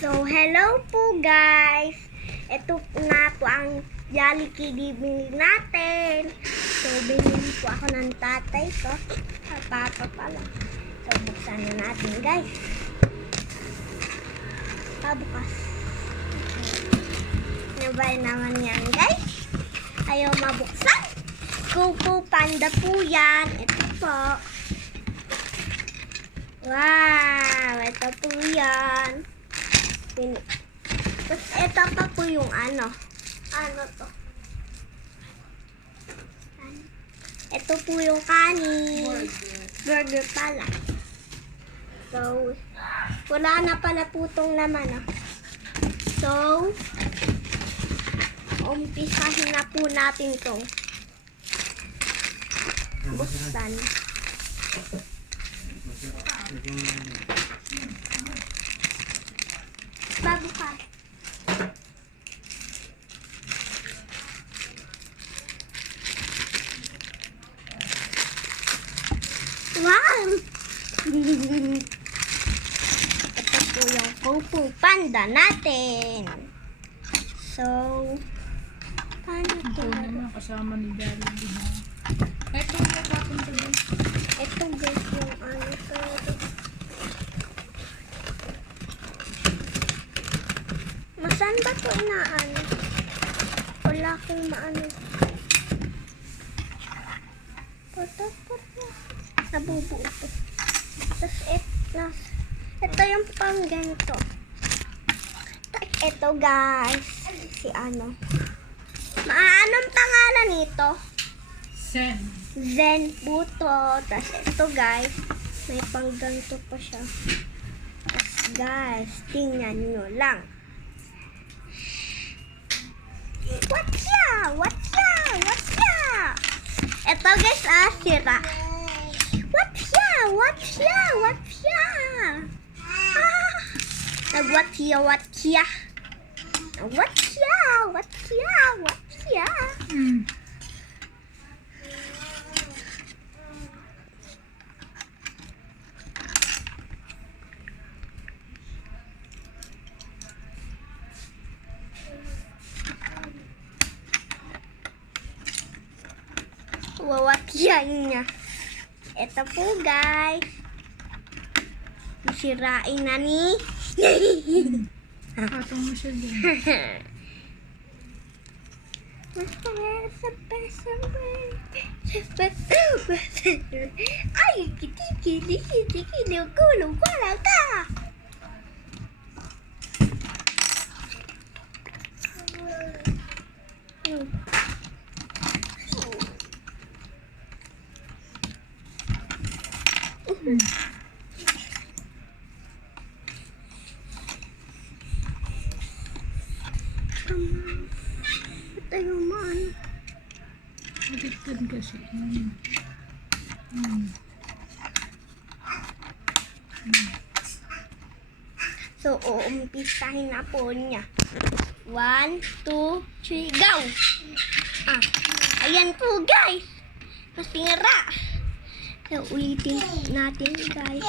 So, hello po guys! Ito na po ang Jollibee binili natin. So, binili po ako ng tatay ko. Papa pala. So, buksan na natin guys. Pabukas. Ano ba naman yan guys? Ayaw mabuksan. Kuku Panda po yan. Ito po. Wow! Ito po yan. Tapos ito pa po yung ano to? Ito po yung kanin. Burger pala. So, wala na pala po itong laman. So, umpisahin na po natin itong buksan. Bago ka. Wow! Ito po yung Kuku Panda natin. So, paano ito? Ito naman kasama ni Jollibee. Ito yung papunta doon. Ito guys yung ano to. Masan ba ito inaano? Wala akong maano. Nabubuo ito. Tapos ito yung pang ganito. Ito guys. Si ano. Anong pangalan nito? Zen Buto. Tapos ito guys. May pang ganito pa siya. Tapos guys. Tingnan nyo lang. What's ya? Ito guys, sira. What's ya? Nag-what's ya? Wawakyan niya. Ito po guys. Sirain na ni. Patong mo siya dyan. Ay, kiti-kili, gulong pala ka. Ito yung maano. Magigtad kasi. So, uumpisahin na po niya. 1, 2, 3, go! Ayan po guys. Masira. So, ulitin natin guys.